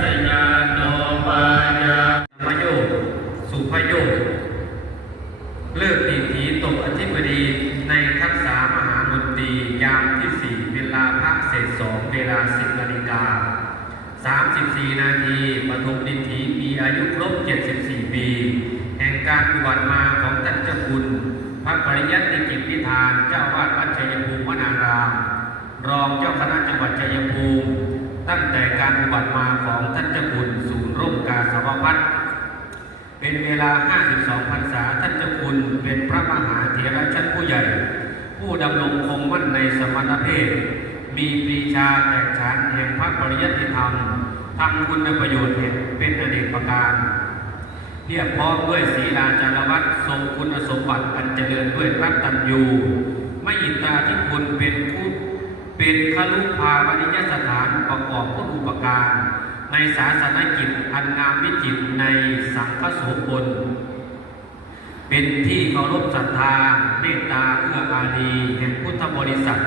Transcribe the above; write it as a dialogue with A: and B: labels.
A: สยานโนปายา
B: ธรรมโยกสุภโยเลิกดีถีตกอธิบดีในทักษามหา มนตรียามที่สี่เวลาพักเศษสองเวลาสิบนาฬิกาสามสิบสี่นาทีปฐมดิถีมีอายุครบเจ็ดสิบสี่ปี แห่งการอุบัติมาของท่านเจ้าคุณ พระปริยัติกิจพิธานเจ้าวาดวัดชัยภูมิวนาราม รองเจ้าคณะจังหวัดชัยภูมิ ตั้งแต่การอุบัติมาของท่านเจ้าคุณสู่ร่มกาสาวพัฒน์เป็นเวลา 52พรรษาท่านเจ้าคุณเป็นพระมหาเถระชั้นผู้ใหญ่ ผู้ดำรงคงมั่นในสมณเพศ มีปรีชาแตกฉานแห่งพระปริยัติธรรมทำคุณประโยชน์เป็นอเนกประการเรียบพร้อมด้วยศีลาจารวัตรทรงคุณสมบัติอันเจริญด้วยรัตตัญญูไม่อินตาที่คุณเป็นผู้เป็นคลุภาวนิยสถานประกอบพุทธอุปการ ในศาสนกิจอันงามวิจิตรในสังฆโสพล เป็นที่เคารพศรัทธาเมตตาเอื้ออารีแห่งพุทธบริษัท